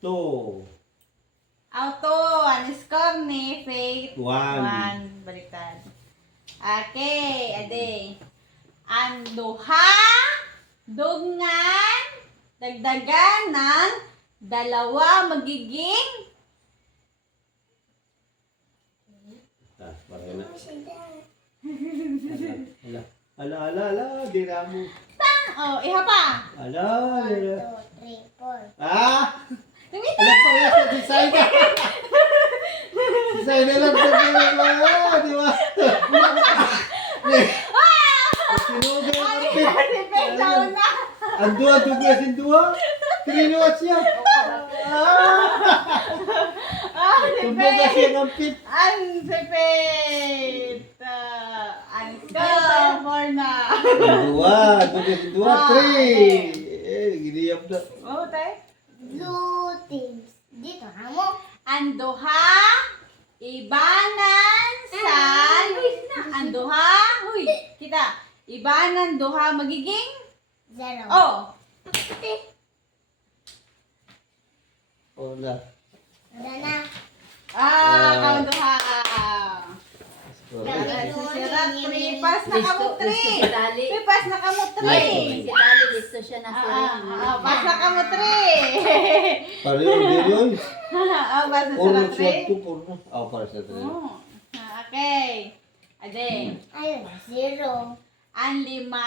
Two. Auto, ang score ni Faith. 1. Baliktad. Okay, ade. Ang duha, dungan, dagdagan ng dalawa magiging Pareho na. Ala, di na mo. oh, iha pa. Ala. 1, 2, 3, 4. Ah! Tumita. Alam pa nga sa design na. Design na lang sa mga, di ba? Sinuga yung kapit. Si Faith daw na. Ang dua, sin dua. Trinuat siya. Si Kumbaga Faith. siya ng pit. Ang si Faith. Ang score for na. Ang dua, sin dua. 3. Giniyap na. Oh, tayo. Blue teams. Dito, hamo. Ang duha, ibanan san. Ang duha, huy, kita. Ibanan duha magiging? 0. Oh. Wala. Wala na. Ang duha. Sisirat, tripas na kamo tri. Tripas na kamo tri. Si Tali, listo siya na Pas na kamo tri. Pareho din yun. Pas na Puro sarap siya tri. to, puro. Para sa tri. Okay. Ade. Ayun, 0. Ang lima.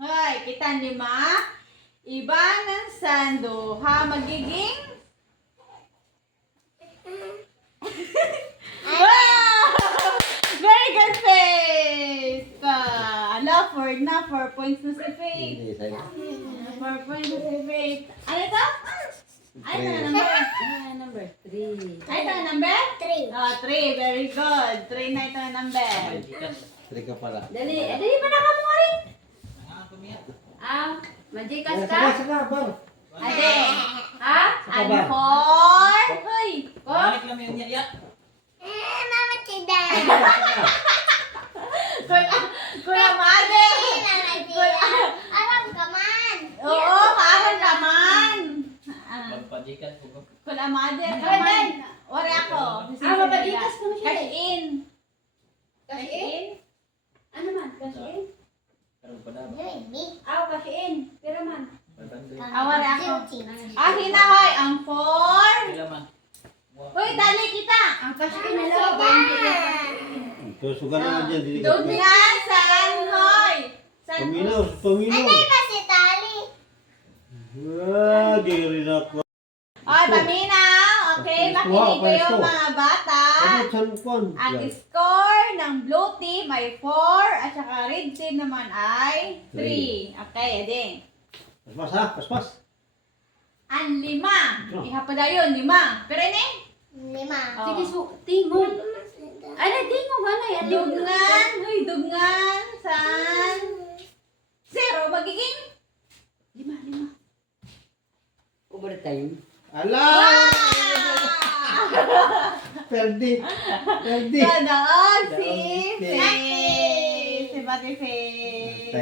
Hoy, kita ang lima. Ibanan san duha magiging? Wow! Very good, Faith! 4 points na si Faith. Hindi, sa'yo. 4 points na si Faith. Ano ito? Ano ito na number? Number 3. Ano ito na number? 3. 3. Very good. 3 na ito na number. Tri ka pala. Dali pa na ka mo rin. Majikas ka? Saka, bar. Ade. Ha? Ang ba? 4. Hoy. Mama Tida. Kuya Made. Alam ka man. Oo, maaral naman. Kuya Made. Kaman. Wari ako. Mapadikas ko na siya. Cash in. Cash in? Ano man? Cash in? Baby. Cash in. Pero man. Wari ako. Guilty. Hinahoy. Ang 4. Uy, dali kita. Ang cash in na lang. Susugan na dyan. Dili ka. Dungan saan, hoy? Paminaw, paminaw. Ano ba si Tali? Di rin ako. Oy, paminaw. Okay, makinig kayo mga bata. Ano, saan kwan? Ang score ng blue team ay 4 at saka red team naman ay 3. Okay, ading. Paspas ha, paspas. Ang 5. Iha pa dayon, 5. Pero ini? 5. Sige, tingog. Ano, tingog? Ano yan? Dugngan. Uy, dugngan. San? 0 magiging? 5. Overtime. Ala! Perdi. Perdi. Ganoon si Si Faith. Si Bati Faith.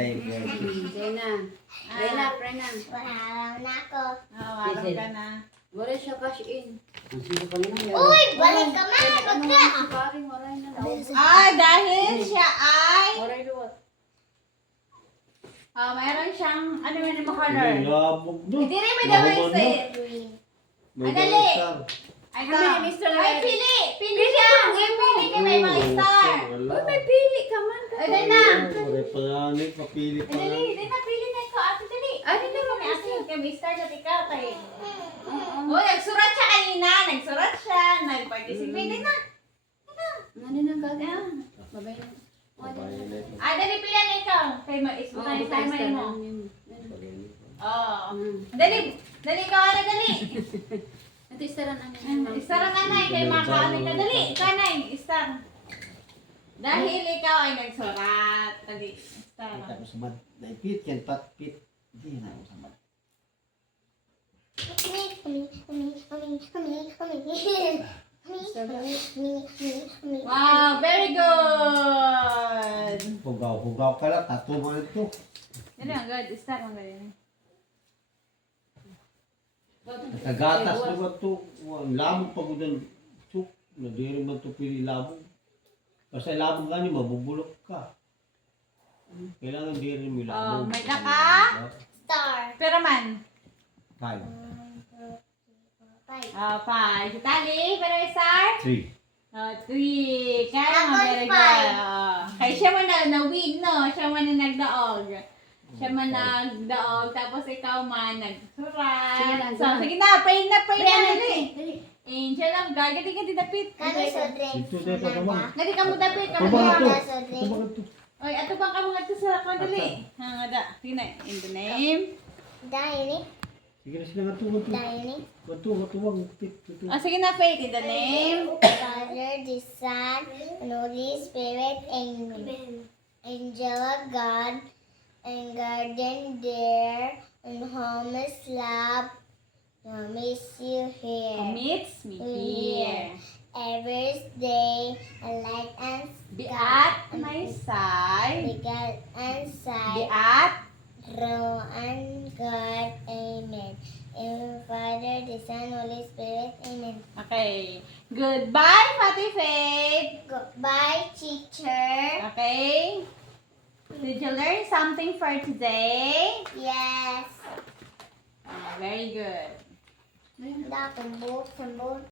Rena, Prena. Wala na ako. Alam ka na. Wala siya cash in. Uy, balik ka man. Wag ka. Paring waray na daw. Dahil siya ay Waray luwat. mayroon siyang ano yun yung color. Labog no. Hindi rin may daway sa May Adali. daway star. Ay, Ano yun, Mr. Ay, pili! Pili siya! Pili ka may mga star. Wala. Uy, may pili ka man. Ay, na! Wala pa nga ni, papili pa Ay, nga. dali! Dali na, pili na ikaw. Ate, dali! Ay, Dali ka may asin. Kaya may star na ikaw. Kaya... nagsurat siya kanina. Nagsurat siya. Nag-participate din na. Ano na gagawin? Babay na. Babae na ito. Dali pili na ikaw. Kaya ma-isbutan yung timer mo. Oo. Dali! Dali ka, Ana, dali! Ito istaran ang Star ang anay, kay makaano ka. Dali, kanay, star. Dahil ikaw ay nagsurat. Dali, star. Kita ko sa mad. Naipit, yan pat, pit. Hindi na ako sa mad. Wow, very good! Hugaw ka lang, tato mo ito. Dali, ang good. Star ang galing. Tagatas naman to. Labog pa ko doon. Chuk. Nadiri man to pili labog. Kasi labog gani, mabubulok ka. Kailangan diri mo labog. May naka? Star. Pero man. 5. 5. 5. Si Tali, pero star? 3. 3. Kaya Ako, naman, very good. five. Kaya siya man na-win, no? Siya man na nagdaog. Siya man nagdaog, tapos ikaw man nagsurat. Sige lang, So, sige sige na, pray na, dali. Dali. Angel of God, gati ka didapit. Kami sa drink. Ito dito ka bang? Gati ka mo dapit, ka mo Ito ba dapit. ito? sa Ito drink. ba ito? Oy, ato bang ka mga sa lakon, dali. Nga da, sige na, in the name. Dining. Sige na sila nga ito. Dining. Matuwag. Sige na, Faith, in the name. Father, the Son, and Holy Spirit. Amen. Angel of God, and guardian dear, and homeless love, miss you here. Commits me here. Every day, a light and Be at my side. begat and Be side, at. row and God. Amen. In Father, the Son, Holy Spirit. Amen. Okay. Goodbye, Pati Faith. Goodbye, teacher. Okay. Did you learn something for today? Yes. Very good. Dapat buhok sa buhok.